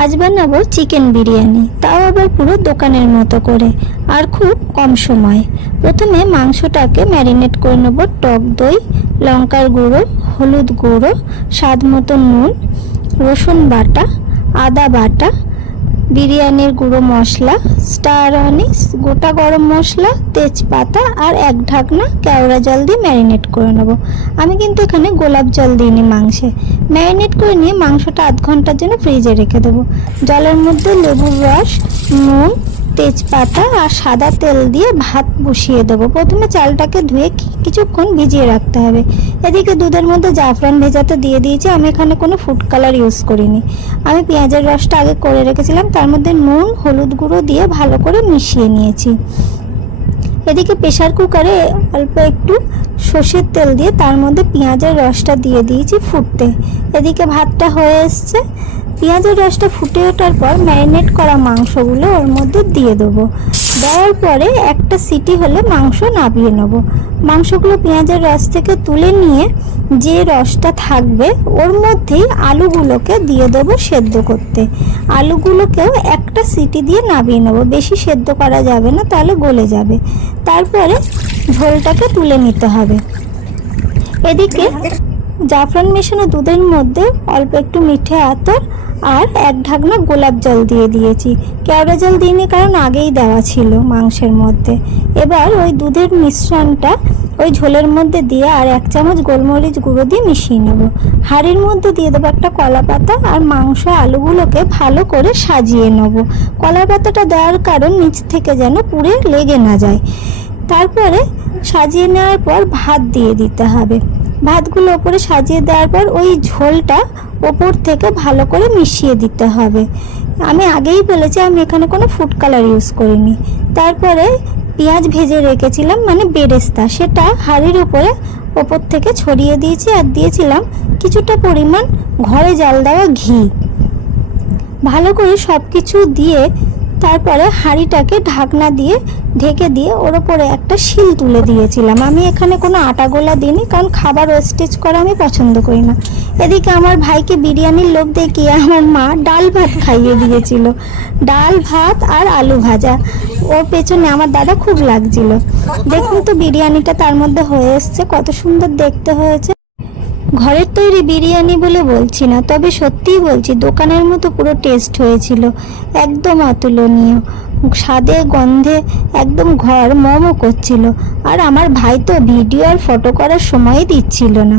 আজ বানাবো চিকেন বিরিয়ানি, তাও আবার পুরো দোকানের মতো করে আর খুব কম সময়ে। প্রথমে মাংসটাকে ম্যারিনেট করে নেব টক দই, লঙ্কার গুঁড়ো, হলুদ গুঁড়ো, স্বাদ মতো নুন, রসুন বাটা, আদা বাটা, বিরিয়ানির গুঁড়ো মশলা, স্টার অনিস, গোটা গরম মশলা, তেজপাতা আর এক ঢাকনা কেওড়া জল দিয়ে ম্যারিনেট করে নেব। আমি কিন্তু এখানে গোলাপ জল দিইনি মাংসে। ম্যারিনেট করে নিয়ে মাংসটা আধ ঘন্টার জন্য ফ্রিজে রেখে দেবো। জলের মধ্যে লেবুর রস, নুন, তেজপাতা আর সাদা তেল দিয়ে ভাত বসিয়ে দেবো। প্রথমে চালটাকে ধুয়ে কিছুক্ষণ ভিজিয়ে রাখতে হবে। এদিকে দুধের মধ্যে জাফরান ভেজাতে দিয়ে দিয়েছি। আমি এখানে কোনো ফুড কালার ইউজ করিনি। আমি পেঁয়াজের রসটা আগে করে রেখেছিলাম, তার মধ্যে নুন, হলুদ গুঁড়ো দিয়ে ভালো করে মিশিয়ে নিয়েছি। এদিকে প্রেসার কুকারে অল্প একটু সর্ষের তেল দিয়ে তার মধ্যে পেঁয়াজের রসটা দিয়ে দিয়েছি ফুটতে। এদিকে ভাতটা হয়ে এসছে। পেঁয়াজের রসটা ফুটে ওঠার পর ম্যারিনেট করা মাংসগুলো ওর মধ্যে দিয়ে দেবো। দেওয়ার পরে একটা সিটি হলে মাংস নামিয়ে নেবো। মাংসগুলো পেঁয়াজের রস থেকে তুলে নিয়ে যে রসটা থাকবে ওর মধ্যেই আলুগুলোকে দিয়ে দেবো সেদ্ধ করতে। আলুগুলোকেও একটা সিটি দিয়ে নামিয়ে নেবো, বেশি সেদ্ধ করা যাবে না, তাহলে গলে যাবে। তারপরে ঝোলটাকে তুলে নিতে হবে। এদিকে জাফরান মেশানো দুধের মধ্যে অল্প একটু মিঠে আতর আর এক ঢাকনা গোলাপ জল দিয়ে দিয়েছি। কেওড়া জল দিইনি, কারণ আগেই দেওয়া ছিল মাংসের মধ্যে। এবার ওই দুধের মিশ্রণটা ওই ঝোলের মধ্যে দিয়ে আর এক চামচ গোলমরিচ গুঁড়ো দিয়ে মিশিয়ে নেব। হাঁড়ির মধ্যে দিয়ে দেবো একটা কলা পাতা আর মাংস আলুগুলোকে ভালো করে সাজিয়ে নেব। কলা পাতাটা দেওয়ার কারণ নিচ থেকে যেন পুড়ে লেগে না যায়। তারপরে সাজিয়ে নেওয়ার পর ভাত দিয়ে দিতে হবে। ভাতগুলো ওপরে সাজিয়ে দেওয়ার পর ওই ঝোলটা ওপর থেকে ভালো করে মিশিয়ে দিতে হবে। আমি আগেই বলেছি আমি এখানে কোনো ফুড কালার ইউজ করিনি। তারপরে পেঁয়াজ ভেজে রেখেছিলাম, মানে বেরেস্তা, সেটা হাঁড়ির উপরে ওপর থেকে ছড়িয়ে দিয়েছি আর দিয়েছিলাম কিছুটা পরিমাণ ঘরে জাল দেওয়া ঘি। ভালো করে সব কিছু দিয়ে তারপরে হাঁড়িটাকে ঢাকনা দিয়ে ঢেকে দিয়ে ওর ওপরে একটা শিল তুলে দিয়েছিলাম। আমি এখানে কোনো আটা গোলা দিইনি, কারণ খাবার ওয়েস্টেজ করা আমি পছন্দ করি না। এদিকে আমার ভাইকে বিরিয়ানির লোভ দেখিয়ে আমার মা ডাল ভাত খাইয়ে দিয়েছিল। ডাল ভাত আর আলু ভাজা, ওর পেছনে আমার দাদা খুব লাগছিল। দেখুন তো বিরিয়ানিটা তার মধ্যে হয়ে এসছে, কত সুন্দর দেখতে হয়েছে। ঘরের তৈরি বিরিয়ানি বলে বলছি না, তবে সত্যিই বলছি দোকানের মতো পুরো টেস্ট হয়েছিল। একদম অতুলনীয় স্বাদে গন্ধে একদম ঘর মোমো করছিল। আর আমার ভাই তো ভিডিও আর ফটো করার সময়ই দিচ্ছিল না।